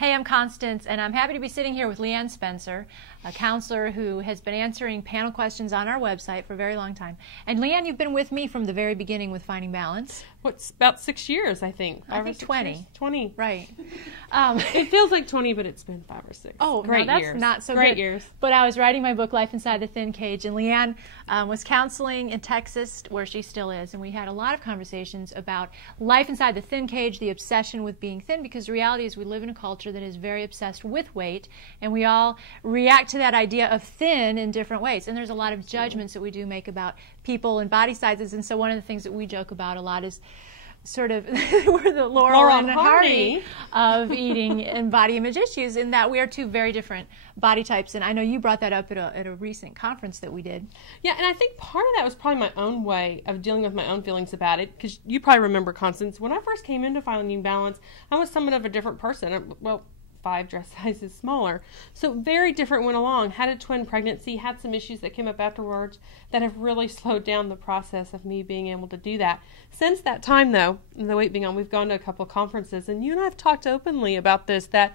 Hey, I'm Constance, and I'm happy to be sitting here with Leanne Spencer, a counselor who has been answering panel questions on our website for a very long time. And Leanne, you've been with me from the very beginning with Finding Balance. What's about 6 years, I think. I think 20. Years? 20. Right. It feels like 20, but it's been 5 or 6. Oh, great no, that's years. Not so great good. years. But I was writing my book, Life Inside the Thin Cage, and Leanne was counseling in Texas, where she still is, and we had a lot of conversations about life inside the thin cage, the obsession with being thin, because the reality is we live in a culture that is very obsessed with weight, and we all react to that idea of thin in different ways. And there's a lot of judgments that we do make about people and body sizes, and so one of the things that we joke about a lot is sort of we're the Laurel and Hardy of eating and body image issues, in that we are two very different body types. And I know you brought that up at a recent conference that we did. Yeah, and I think part of that was probably my own way of dealing with my own feelings about it, because you probably remember, Constance, when I first came into Finding Balance, I was somewhat of a different person. Well, 5 dress sizes smaller. So very different went along. Had a twin pregnancy, had some issues that came up afterwards that have really slowed down the process of me being able to do that. Since that time, though, and the weight being on, we've gone to a couple of conferences, and you and I have talked openly about this, that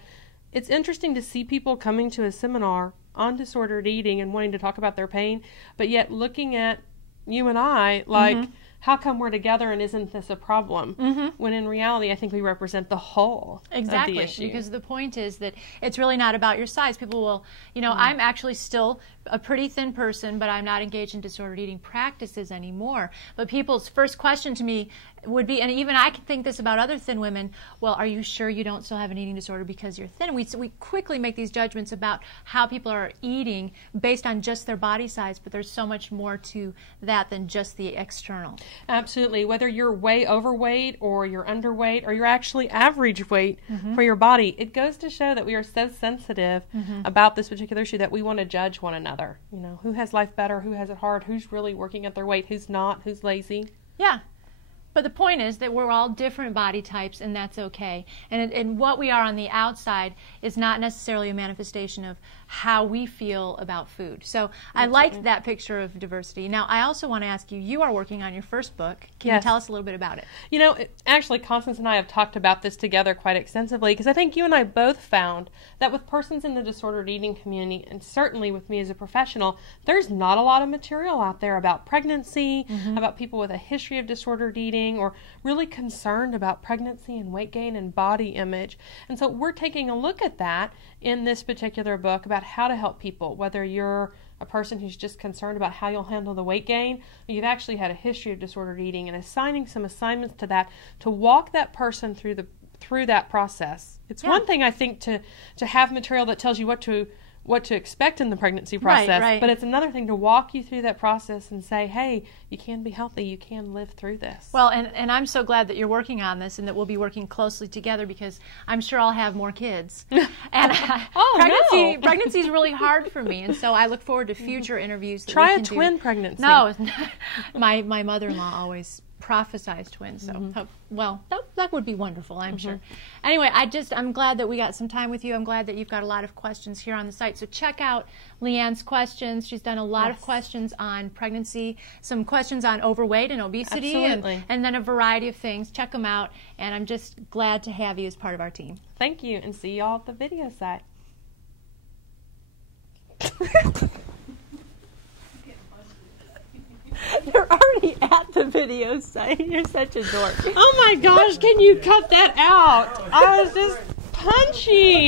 it's interesting to see people coming to a seminar on disordered eating and wanting to talk about their pain, but yet looking at you and I like, how come we're together and isn't this a problem? When in reality, I think we represent the whole of the issue. Because the point is that it's really not about your size. People will, you know, I'm actually still a pretty thin person, but I'm not engaged in disordered eating practices anymore. But people's first question to me would be, and even I can think this about other thin women, well, are you sure you don't still have an eating disorder because you're thin? We quickly make these judgments about how people are eating based on just their body size, but there's so much more to that than just the external. Absolutely. Whether you're way overweight or you're underweight or you're actually average weight for your body, it goes to show that we are so sensitive about this particular issue that we want to judge one another. You know, who has life better, who has it hard, who's really working at their weight, who's not, who's lazy. Yeah. But the point is that we're all different body types, and that's okay. And what we are on the outside is not necessarily a manifestation of how we feel about food. So I liked that picture of diversity. Now, I also want to ask you, you are working on your first book. Can you tell us a little bit about it? You know, actually, Constance and I have talked about this together quite extensively, because I think you and I both found that with persons in the disordered eating community, and certainly with me as a professional, there's not a lot of material out there about pregnancy, about people with a history of disordered eating, or really concerned about pregnancy and weight gain and body image. And so we're taking a look at that in this particular book about how to help people, whether you're a person who's just concerned about how you'll handle the weight gain, or you've actually had a history of disordered eating, and assigning some assignments to that to walk that person through that process. It's one thing, I think, to have material that tells you what to expect in the pregnancy process, but it's another thing to walk you through that process and say, hey, you can be healthy, you can live through this. Well, and I'm so glad that you're working on this and that we'll be working closely together, because I'm sure I'll have more kids. And pregnancy is really hard for me, and so I look forward to future interviews. Try a twin pregnancy. No, my mother-in-law always prophesized twins, so well, that would be wonderful, I'm sure. Anyway, I'm glad that we got some time with you. I'm glad that you've got a lot of questions here on the site, so check out Leanne's questions. She's done a lot of questions on pregnancy, some questions on overweight and obesity, and then a variety of things. Check them out, and I'm just glad to have you as part of our team. Thank you, and see you all at the video site. You're already at the video site. You're such a dork. Oh my gosh, can you cut that out? I was just punchy.